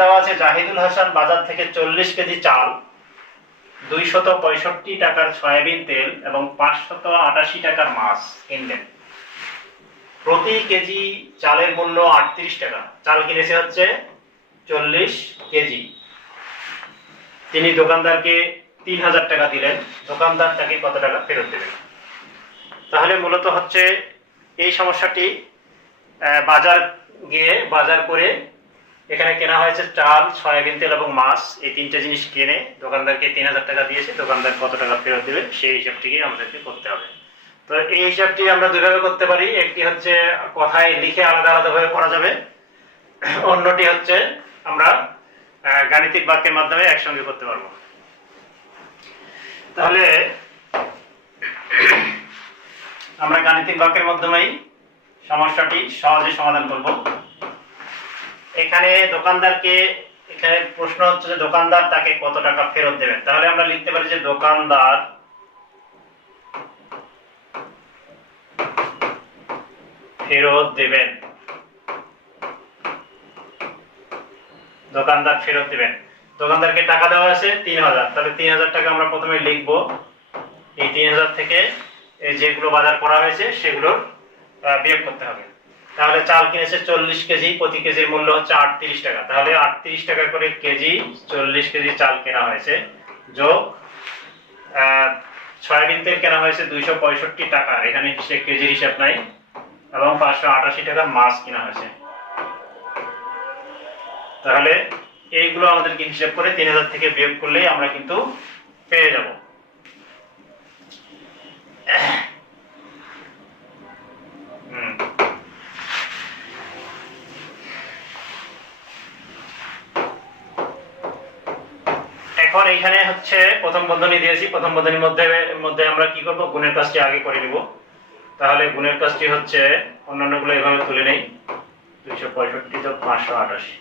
দেওয়া আছে জাহিদুল হাসান বাজার থেকে চল্লিশ কেজি চাল, দুইশত পঁয়ষট্টি টাকার সয়াবিন তেল এবং পাঁচশত আটাশি টাকার মাছ কিনলেন প্রতি কেজি চালের মূল্য আটত্রিশ টাকা। চাল কিনেছে হচ্ছে চল্লিশ কেজি। তিনি দোকানদারকে তিন হাজার টাকা দিলেন। দোকানদার তাকে কত টাকা ফেরত দেবেন তাহলে মূলত হচ্ছে এই সমস্যাটি বাজার গিয়ে বাজার করে এখানে কেনা হয়েছে চাল, সয়াবিন তেল এবং মাছ। এই তিনটে জিনিস কিনে দোকানদারকে তিন হাজার টাকা দিয়েছে। দোকানদার কত টাকা ফেরত দেবে সেই হিসাবটিকে আমাদেরকে করতে হবে। তো এই হিসাবটি আমরা দুইভাবে করতে পারি। একটি হচ্ছে কথায় লিখে আলাদা আলাদাভাবে করা যাবে। অন্যটি হচ্ছে আমরা গাণিতিক বাক্যের মাধ্যমে একসঙ্গে করতে পারব। তাহলে আমরা গাণিতিক বাক্যের মাধ্যমেই সমস্যাটি সহজে সমাধান করব। এখানে দোকানদারকে, এখানে প্রশ্ন হচ্ছে যে দোকানদার তাকে কত টাকা ফেরত দেবেন। তাহলে আমরা লিখতে পারি যে দোকানদার ফেরত দেবেন। দোকানদার ফেরত দেবেন। দোকানদারকে টাকা দেওয়া আছে তিন হাজার। তাহলে তিন হাজার টাকা আমরা প্রথমে লিখব। এই তিন হাজার থেকে যেগুলো বাজার করা হয়েছে, সেগুলোর বিয়োগ করতে হবে। তাহলে চাল কিনেছে চল্লিশ কেজি, প্রতি কেজির মূল্য হচ্ছে আটত্রিশ টাকা। তাহলে আটত্রিশ টাকা করে কেজি চল্লিশ কেজি চাল কেনা হয়েছে। যোগ সয়াবিন তেল কেনা হয়েছে দুইশো পঁয়ষট্টি টাকা। এখানে সে কেজির হিসাব নাই। এবং পাঁচশো আটাশি টাকা মাছ কেনা হয়েছে। তাহলে এইগুলো আমাদেরকে হিসাব করে তিন হাজার থেকে বিয়োগ করলেই আমরা কিন্তু পেয়ে যাব। এখন এইখানে হচ্ছে প্রথম বন্ধনী দিয়েছি। প্রথম বন্ধনীর মধ্যে মধ্যে আমরা কি করব? গুণের কাজটি আগে করে নিব। তাহলে গুণের কাজটি হচ্ছে অন্যান্যগুলো এভাবে তুলে নেই। দুইশো পঁয়ষট্টি যোগ পাঁচশো আটাশি।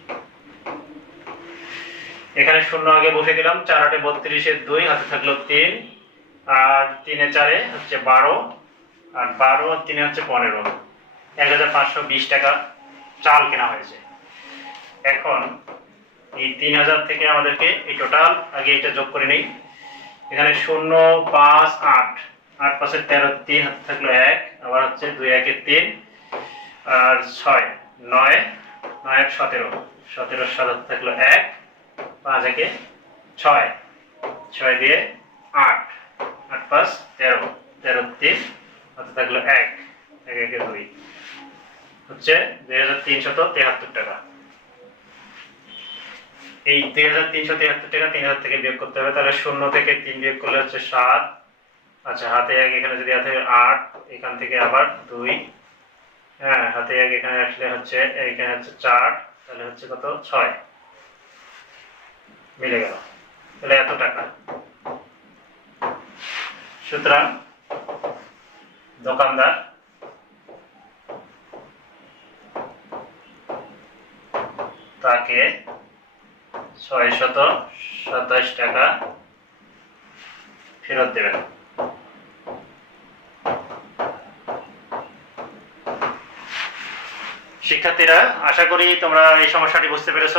এখানে শূন্য আগে বসে দিলাম। চার আটে বত্রিশের দুই, হাতে থাকল তিন। আর তিনে চারে হচ্ছে বারো। আর বারো আর তিনে হচ্ছে পনেরো। এক টাকা চাল কেনা হয়েছে। এখন এই তিন হাজার থেকে আমাদেরকে এই টোটাল আগে এটা যোগ করে নেই। এখানে শূন্য, পাঁচ, আট। আট পাঁচের তেরো, তিন হাতে থাকল এক, আবার হচ্ছে দুই একের তিন, আর ছয়, নয় নয় এক সতেরো। সতেরোর সাত হাতে থাকল এক, পাঁচ, একে ছয়। ছয় দিয়ে আট। আট পাঁচ, তেরো। তেরো, তিন হাতে থাকল এক এক, একে দুই। হচ্ছে দুই হাজার তিনশত তেহাত্তর টাকা। এই দুই হাজার তিনশো তেহাত্তর টাকা তিন হাজার থেকে বিয়োগ করতে হবে, তাহলে শূন্য থেকে তিন বিয়োগ করলে হচ্ছে সাত। আচ্ছা হাতে এক, এখানে যদি হাতে আট, এখান থেকে আবার দুই। হ্যাঁ হাতে এক, এখানে আসলে হচ্ছে, এখানে হচ্ছে চার, তাহলে হচ্ছে কত? ছয়। মিলে গেল। তাহলে এত টাকা। সুতরাং দোকানদার তাকে ছয় শত সাতাশ টাকা ফেরত দেবেন। শিক্ষার্থীরা আশা করি তোমরা এই সমস্যাটি বুঝতে পেরেছ।